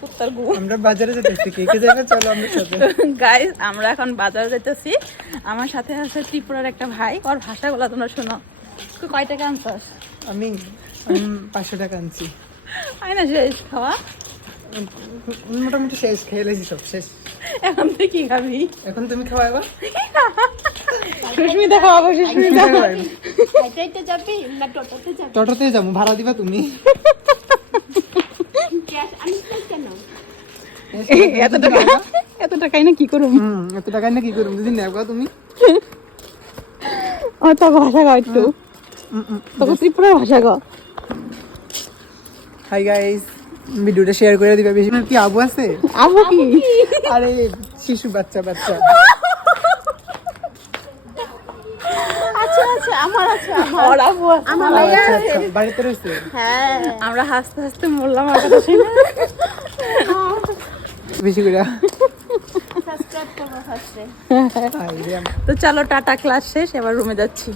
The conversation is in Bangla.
কুত্তার গু। আমরা বাজারে যেতেছি, কে কে যাবে চলো আমরা সাথে। গাইস আমরা এখন বাজারে যেতেছি, আমার সাথে আছে ত্রিপুরার একটা ভাই, ওর ভাষাগুলো তোমরা শোনো। তুই কয় টাকা আনছস? আমি 500 টাকা আনছি। আই না শেষ খাওয়া, মোটামুটি শেষ, খেয়ে লেছি সব শেষ। এখন তুই কি খাবি? এখন তুমি খাওয়া এবার? সুস্মিতা খাওয়াবো, সুস্মিতা। হাইটাইতে যাবি না টোটোতে যাবি? টোটোতে যাবো, ভাড়া দিবা তুমি? ক্যাশ আনিস না কেন? এত টাকাই না কি করুম? এত টাকায় না কি করুম, যদি নেবা তুমি? ও তো ভাষা গাও একটু, তোকে ত্রিপুরার ভাষা গাও। হাই গাইস, ভিডিওটা শেয়ার করে দিবে। বেশি কি আবু আছে? আবু কি? আরে শিশু বাচ্চা বাচ্চা। আচ্ছা আচ্ছা আমার আছে ওর আবু আছে। আমার ও, ভাইয়া আচ্ছা, আছে। আচ্ছা, বাড়িতে রয়েছে। হ্যাঁ আমরা হাসতে হাসতে মরলাম আর কথা শুনে। বেশি করে সাবস্ক্রাইব করবো ফার্স্টে। হাই রে তো চলো টাটা, ক্লাস শেষ, এবার রুমে যাচ্ছি।